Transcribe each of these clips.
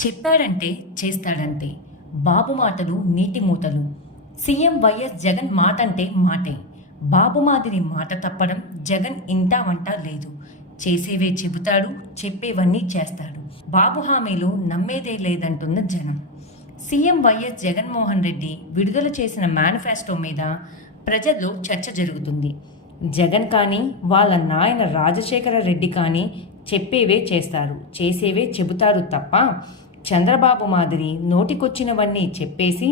చెప్పాడంటే చేస్తాడంతే. బాబు మాటలు నీటి మూతలు. సీఎం వైఎస్ జగన్ మాట అంటే మాటే. బాబు మాదిరి మాట తప్పడం జగన్ ఇంటా వంట లేదు. చేసేవే చెబుతాడు చెప్పేవన్నీ చేస్తాడు. బాబు హామీలు నమ్మేదే లేదంటున్న జనం. సీఎం వైఎస్ జగన్మోహన్ రెడ్డి విడుదల చేసిన మేనిఫెస్టో మీద ప్రజల్లో చర్చ జరుగుతుంది. జగన్ కానీ వాళ్ళ నాయన రాజశేఖర రెడ్డి కానీ చెప్పేవే చేస్తారు చేసేవే చెబుతారు తప్ప చంద్రబాబు మాదిరి నోటికొచ్చినవన్నీ చెప్పేసి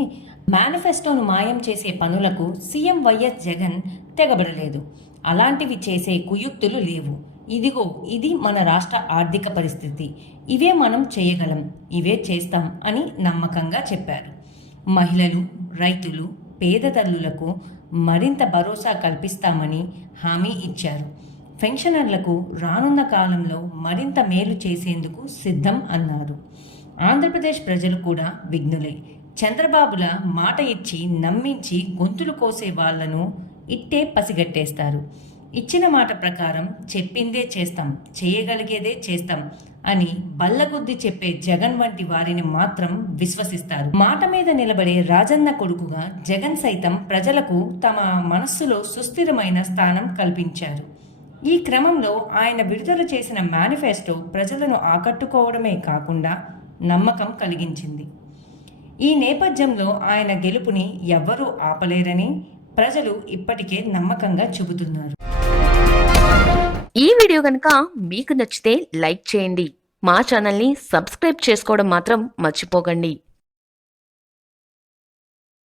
మేనిఫెస్టోను మాయం చేసే పనులకు సీఎం వైఎస్ జగన్ తెగబడలేదు. అలాంటివి చేసే కుయుక్తులు లేవు. ఇదిగో ఇది మన రాష్ట్ర ఆర్థిక పరిస్థితి. ఇవే మనం చేయగలం ఇవే చేస్తాం అని నమ్మకంగా చెప్పారు. మహిళలు రైతులు పేద తల్లులకు మరింత భరోసా కల్పిస్తామని హామీ ఇచ్చారు. పెన్షనర్లకు రానున్న కాలంలో మరింత మేలు చేసేందుకు సిద్ధం అన్నారు. ఆంధ్రప్రదేశ్ ప్రజలు కూడా విఘ్నులే. చంద్రబాబుల మాట ఇచ్చి నమ్మించి గొంతులు కోసే వాళ్ళను ఇట్టే పసిగట్టేస్తారు. ఇచ్చిన మాట ప్రకారం చెప్పిందే చేస్తాం చేయగలిగేదే చేస్తాం అని బల్లగుద్ది చెప్పే జగన్ వంటి వారిని మాత్రం విశ్వసిస్తారు. మాట మీద నిలబడే రాజన్న కొడుకుగా జగన్ సైతం ప్రజలకు తమ మనస్సులో సుస్థిరమైన స్థానం కల్పించారు. ఈ క్రమంలో ఆయన విడుదల చేసిన మేనిఫెస్టో ప్రజలను ఆకట్టుకోవడమే కాకుండా నమ్మకం కలిగించింది. ఈ నేపథ్యంలో ఆయన గెలుపుని ఎవ్వరూ ఆపలేరని ప్రజలు ఇప్పటికే నమ్మకంగా చెబుతున్నారు. ఈ వీడియో కనుక మీకు నచ్చితే లైక్ చేయండి. మా ఛానల్ని సబ్స్క్రైబ్ చేసుకోవడం మాత్రం మర్చిపోకండి.